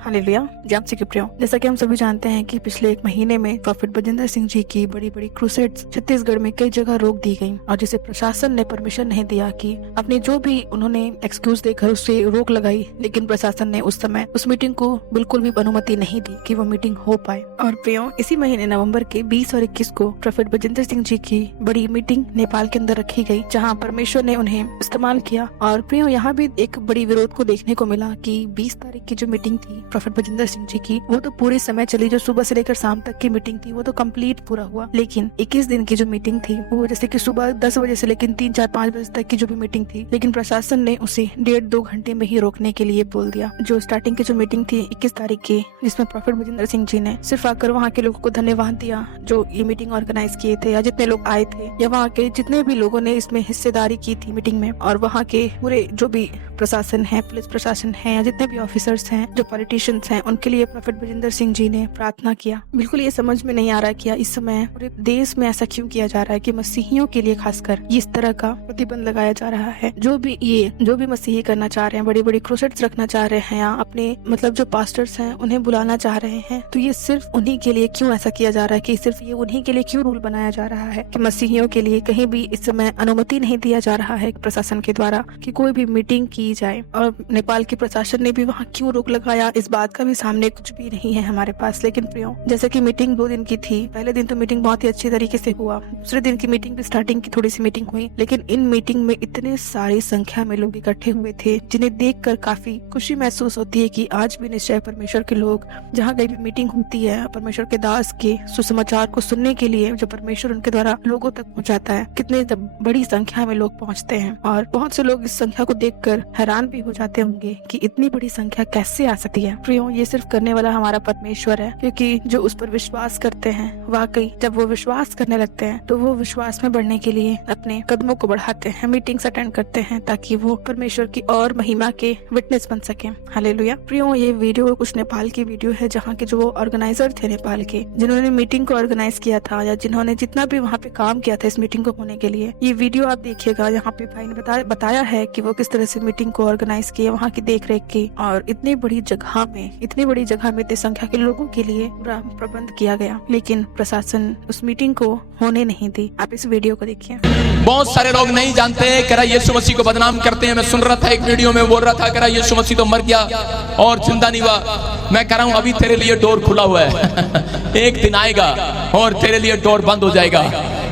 Hallelujah, जय मसीह के प्रियो। जैसा कि हम सभी जानते हैं कि पिछले एक महीने में प्रॉफिट बजिंदर सिंह जी की बड़ी बड़ी क्रूसेड्स छत्तीसगढ़ में कई जगह रोक दी गई और जिसे प्रशासन ने परमिशन नहीं दिया कि अपने जो भी उन्होंने एक्सक्यूज देकर उससे रोक लगाई, लेकिन प्रशासन ने उस समय उस मीटिंग को बिल्कुल भी अनुमति नहीं दी कि वो मीटिंग हो पाए। और प्रियो, इसी महीने नवम्बर के 20 और 21 को प्रॉफिट बजिंदर सिंह जी की बड़ी मीटिंग नेपाल के अंदर रखी गई, जहाँ परमेश्वर ने उन्हें इस्तेमाल किया। और प्रियो, यहाँ भी एक बड़ी विरोध को देखने को मिला कि 20 तारीख की जो मीटिंग थी प्रॉफिट बजिंदर सिंह जी की, वो तो पूरे समय चली, जो सुबह से लेकर शाम तक की मीटिंग थी वो तो कंप्लीट पूरा हुआ। लेकिन 21 दिन की जो मीटिंग थी वो जैसे कि सुबह 10 बजे से लेकर 3, 4, 5 बजे तक की जो भी मीटिंग थी, लेकिन प्रशासन ने उसे 1.5-2 घंटे में ही रोकने के लिए बोल दिया। जो स्टार्टिंग की जो मीटिंग थी 21 तारीख की, जिसमें प्रॉफिट बजिंदर सिंह जी ने सिर्फ आकर वहाँ के लोगों को धन्यवाद दिया जो ये मीटिंग ऑर्गेनाइज किए थे, या जितने लोग आए थे, या वहाँ के जितने भी लोगों ने इसमें हिस्सेदारी की थी मीटिंग में, और वहाँ के पूरे जो भी प्रशासन है, पुलिस प्रशासन है, या जितने भी ऑफिसर्स हैं, जो पॉलिटिशियंस हैं, उनके लिए प्रॉफिट बजिंदर सिंह जी ने प्रार्थना किया। बिल्कुल ये समझ में नहीं आ रहा कि इस समय पूरे देश में ऐसा क्यों किया जा रहा है कि मसीहियों के लिए खासकर इस तरह का प्रतिबंध लगाया जा रहा है। जो भी मसीही करना चाह रहे हैं, बड़ी बड़ी क्रूसेड्स रखना चाह रहे हैं, या अपने मतलब जो पास्टर्स हैं उन्हें बुलाना चाह रहे हैं, तो ये सिर्फ उन्हीं के लिए क्यों ऐसा किया जा रहा है, कि सिर्फ ये उन्हीं के लिए क्यों रूल बनाया जा रहा है कि मसीहियों के लिए कहीं भी इस समय अनुमति नहीं दिया जा रहा है प्रशासन के द्वारा कि कोई भी मीटिंग की जाए। और नेपाल के प्रशासन ने भी वहाँ क्यों रोक लगाया, इस बात का भी सामने कुछ भी नहीं है हमारे पास। लेकिन प्रियो, जैसे कि मीटिंग 2 दिन की थी, पहले दिन तो मीटिंग बहुत ही अच्छी तरीके से हुआ, दूसरे दिन की मीटिंग भी स्टार्टिंग की थोड़ी सी मीटिंग हुई, लेकिन इन मीटिंग में इतने सारी संख्या में लोग इकट्ठे हुए थे जिन्हें देखकर काफी खुशी महसूस होती है कि आज भी निश्चय परमेश्वर के लोग जहाँ कहीं भी मीटिंग होती है, परमेश्वर के दास के सुसमाचार को सुनने के लिए जो परमेश्वर उनके द्वारा लोगों तक पहुँचाता है, कितने बड़ी संख्या में लोग पहुँचते हैं। और बहुत से लोग इस संख्या को देखकर हैरान भी हो जाते होंगे कि इतनी बड़ी संख्या कैसे आ सकती है। प्रियो, ये सिर्फ करने वाला हमारा परमेश्वर है, क्योंकि जो उस पर विश्वास करते हैं, वाकई जब वो विश्वास करने लगते हैं तो वो विश्वास में बढ़ने के लिए अपने कदमों को बढ़ाते हैं, मीटिंग्स अटेंड करते हैं, ताकि वो परमेश्वर की और महिमा के विटनेस बन सके। हालेलुया। प्रियो, ये वीडियो कुछ नेपाल की वीडियो है, जहाँ के जो ऑर्गेनाइजर थे नेपाल के, जिन्होंने मीटिंग को ऑर्गेनाइज किया था, या जिन्होंने जितना भी वहाँ पे काम किया था इस मीटिंग को होने के लिए, ये वीडियो आप देखिएगा। यहाँ पे भाई ने बताया है कि वो किस तरह से मीटिंग को ऑर्गेनाइज किया, वहाँ की देख रेख की, और इतनी बड़ी जगह में इतनी संख्या के लोगों के लिए पूरा प्रबंध किया गया, लेकिन प्रशासन उस मीटिंग को होने नहीं दी। आप इस वीडियो को देखिए। बहुत सारे लोग नहीं जानते हैं, कह रहा यीशु मसीह को बदनाम करते हैं। मैं सुन रहा था एक वीडियो में बोल रहा था, कह रहा यीशु मसीह तो मर गया और जिंदा नहीं हुआ। मैं कह रहा हूं अभी तेरे लिए डोर खुला हुआ है एक दिन आएगा और तेरे लिए डोर बंद हो जाएगा,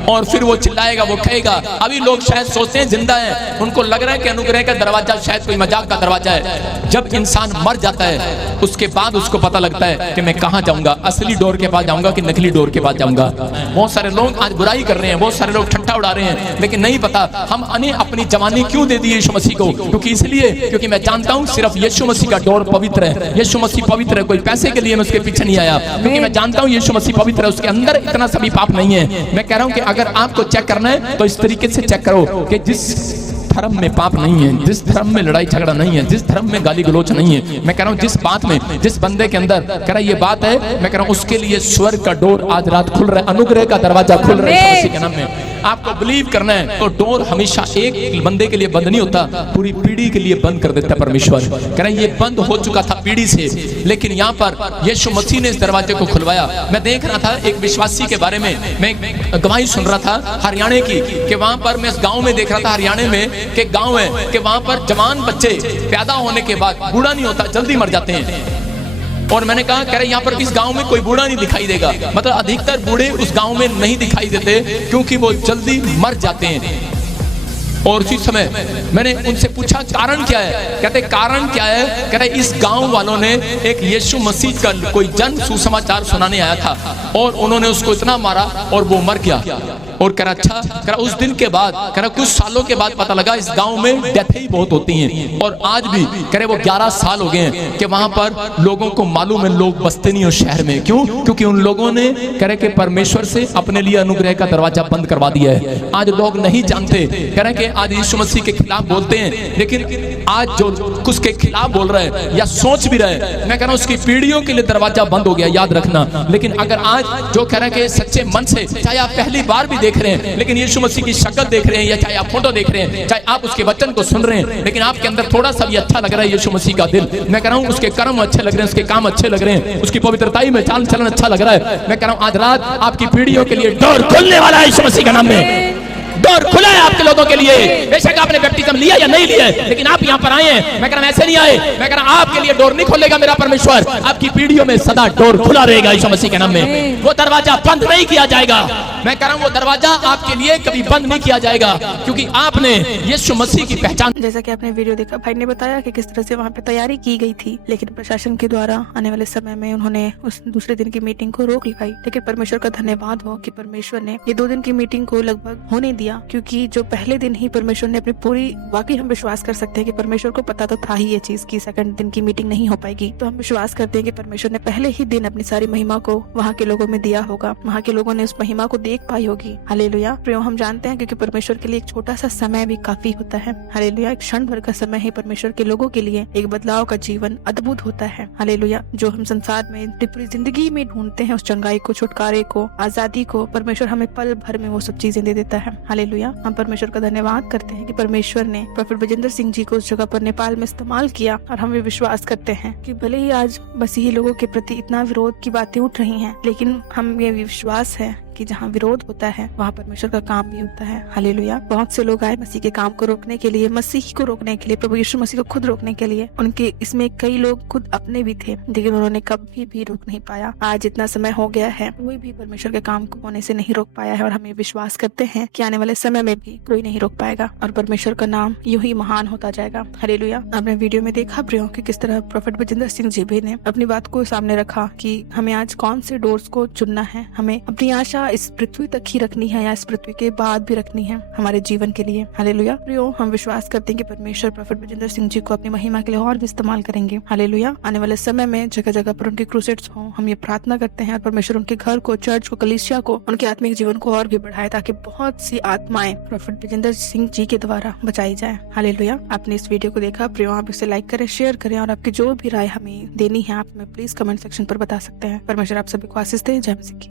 और फिर वो चिल्लाएगा, वो कहेगा। अभी लोग शायद सोचते हैं जिंदा है, उनको लग रहा है कि अनुग्रह का दरवाजा शायद कोई मजाक का दरवाजा है। जब इंसान मर जाता है उसके बाद उसको पता लगता है कि मैं कहाँ जाऊंगा, असली डोर के पास जाऊंगा कि नकली डोर के पास जाऊंगा। बहुत सारे लोग आज बुराई कर रहे हैं, बहुत सारे लोग ठट्ठा उड़ा रहे हैं, लेकिन नहीं पता हम अपनी जवानी क्यों दे दी यीशु मसीह को। क्योंकि मैं जानता हूँ सिर्फ यीशु मसीह का डोर पवित्र है। यीशु मसीह पवित्र है, कोई पैसे के लिए मैं उसके पीछे नहीं आया, क्योंकि मैं जानता हूँ यीशु मसीह पवित्र है, उसके अंदर इतना सभी पाप नहीं है। मैं कह रहा हूँ कि अगर आपको चेक करना है तो इस तरीके से चेक करो कि जिस धर्म में पाप नहीं है, जिस धर्म में लड़ाई झगड़ा नहीं है, जिस धर्म में गाली गलोच नहीं है, मैं कह रहा हूँ जिस बात में, जिस बंदे के अंदर कह रहा ये बात है, मैं कह रहा हूँ उसके लिए स्वर्ग का डोर आज रात खुल रहा है, अनुग्रह का दरवाजा खुल रहा है किसी के नाम में। आपको बिलीव करना है तो डोर हमेशा एक बंदे के लिए बंद नहीं होता, पूरी पीढ़ी के लिए बंद कर देता है परमेश्वर। कह रहा ये बंद हो चुका था पीढ़ी से, लेकिन यहाँ पर यीशु मसीह ने इस दरवाजे को खुलवाया। मैं देख रहा था एक विश्वासी के बारे में, मैं गवाही सुन रहा था हरियाणा की, कि वहां पर मैं इस गांव में देख रहा था, हरियाणा में के गांव है कि वहां पर जवान बच्चे पैदा होने के बाद बूढ़ा नहीं होता, जल्दी मर जाते हैं। और मैंने कहा कह रहे यहाँ पर इस गांव में कोई बूढ़ा नहीं दिखाई देगा, मतलब अधिकतर बूढ़े उस गांव में नहीं दिखाई देते क्योंकि वो जल्दी मर जाते हैं। और उसी समय मैंने उनसे पूछा कारण क्या है, कहते कारण क्या है, कह रहे इस गांव वालों ने एक यीशु मसीह का कोई जन सुसमाचार सुनाने आया था और उन्होंने उसको इतना मारा और वो मर गया। और कह रहा अच्छा, कह रहा उस दिन के बाद, कह रहा कुछ सालों के बाद पता लगा इस गांव में डेथें ही बहुत होती हैं, और आज भी कह रहे वो 11 साल हो गए हैं कि वहां पर लोगों को मालूम है लोग बसते नहीं हो शहर में। क्यों? क्योंकि उन लोगों ने कह रहे कि परमेश्वर से अपने लिए अनुग्रह का दरवाजा बंद करवा दिया है। आज लोग नहीं जानते, कह रहे कि आज यीशु मसीह के खिलाफ बोलते हैं, लेकिन आज जो कुछ के खिलाफ बोल रहे हैं या सोच भी रहे, मैं कह रहा हूं उसकी पीढ़ियों के लिए दरवाजा बंद हो गया, याद रखना। लेकिन अगर आज जो कह रहे हैं कि सच्चे मन से, चाहे आप पहली बार भी देख रहे हैं, लेकिन यीशु मसीह की शक्ल देख रहे हैं, या चाहे आप फोटो देख रहे हैं, चाहे आप उसके वचन को सुन रहे हैं, लेकिन आपके अंदर थोड़ा सा भी अच्छा लग रहा है यीशु मसीह का दिल, मैं कह रहा हूँ उसके कर्म अच्छे लग रहे हैं, उसके काम अच्छे लग रहे हैं, उसकी पवित्रताई में चाल चलन अच्छा लग रहा है, मैं कह रहा हूँ आज रात आपकी पीढ़ियों के लिए डोर खुलने वाला है यीशु मसीह के नाम में। डोर खुला है आपके लोगों के लिए। बेशक आपने बैप्टिज्म लिया या नहीं लिया, लेकिन आप यहाँ पर आए हैं, मैं कह रहा हूं ऐसे नहीं आए, मैं कह रहा हूं आपके लिए डोर नहीं खोलेगा मेरा परमेश्वर, आपकी पीढ़ियों में सदा डोर खुला रहेगा यीशु मसीह के नाम में। वो दरवाजा बंद नहीं किया जाएगा, मैं कह रहा हूं वो दरवाजा आपके लिए कभी बंद नहीं किया जाएगा, क्योंकि आपने यीशु मसीह की पहचान। जैसा कि आपने वीडियो देखा, भाई ने बताया कि किस तरह से वहाँ पे तैयारी की गई थी, लेकिन प्रशासन के द्वारा आने वाले समय में उन्होंने उस दूसरे दिन की मीटिंग को रोक लगाई। लेकिन परमेश्वर का धन्यवाद हो कि परमेश्वर ने ये 2 दिन की मीटिंग को लगभग होने दिया, क्योंकि जो पहले दिन ही परमेश्वर ने अपनी पूरी, वाकई हम विश्वास कर सकते हैं कि परमेश्वर को पता तो था ही ये चीज कि सेकंड दिन की मीटिंग नहीं हो पाएगी, तो हम विश्वास करते हैं कि परमेश्वर ने पहले ही दिन अपनी सारी महिमा को वहाँ के लोगों में दिया होगा, वहाँ के लोगों ने उस महिमा को देख पाई होगी। हालेलुया। प्रियो, हम जानते हैं क्योंकि परमेश्वर के लिए एक छोटा सा समय भी काफी होता है। हालेलुया। एक क्षण भर का समय ही परमेश्वर के लोगों के लिए एक बदलाव का जीवन अद्भुत होता है। हालेलुया। जो हम संसार में पूरी जिंदगी में ढूंढते हैं, उस चंगाई को, छुटकारे को, आजादी को, परमेश्वर हमें पल भर में वो सब चीजें दे देता है। हालेलुया। हम परमेश्वर का धन्यवाद करते हैं कि परमेश्वर ने प्रोफेट बजेंद्र सिंह जी को उस जगह पर नेपाल में इस्तेमाल किया, और हम विश्वास करते हैं कि भले ही आज मसीही लोगों के प्रति इतना विरोध की बातें उठ रही हैं, लेकिन हम ये विश्वास है कि जहाँ विरोध होता है वहाँ परमेश्वर का काम भी होता है। हालेलुया। बहुत से लोग आए मसीह के काम को रोकने के लिए, मसीह को रोकने के लिए, प्रभु यीशु मसीह को खुद रोकने के लिए। उनके इसमें कई लोग खुद अपने भी थे, लेकिन उन्होंने कभी भी रोक नहीं पाया। आज इतना समय हो गया है, कोई भी परमेश्वर के काम को होने से नहीं रोक पाया है, और हम ये विश्वास करते हैं कि आने वाले समय में भी कोई नहीं रोक पाएगा, और परमेश्वर का नाम यूं ही महान होता जाएगा। हालेलुया। आपने वीडियो में देखा प्रियो कि किस तरह प्रोफेट बजेंद्र सिंह जी भी ने अपनी बात को सामने रखा कि हमें आज कौन से डोर्स को चुनना है, हमें अपनी आशा इस पृथ्वी तक ही रखनी है या इस पृथ्वी के बाद भी रखनी है हमारे जीवन के लिए। हालेलुया। प्रियो, हम विश्वास करते हैं कि परमेश्वर प्रोफेट बजेंद्र सिंह जी को अपनी महिमा के लिए और भी इस्तेमाल करेंगे। हालेलुया। आने वाले समय में जगह जगह पर उनके क्रूसेड्स हों, हम ये प्रार्थना करते हैं, और परमेश्वर उनके घर को, चर्च को, कलीसिया को, उनके आत्मिक जीवन को और भी बढ़ाए, ताकि बहुत सी आत्माएं प्रोफेट बजेंद्र सिंह जी के द्वारा बचाई जाए। हालेलुया। आपने इस वीडियो को देखा प्रियो, आप इसे लाइक करें, शेयर करें, और आपकी जो भी राय हमें देनी है आप हमें प्लीज कमेंट सेक्शन पर बता सकते हैं। परमेश्वर आप सभी को आशीष दे। जय मसीह की।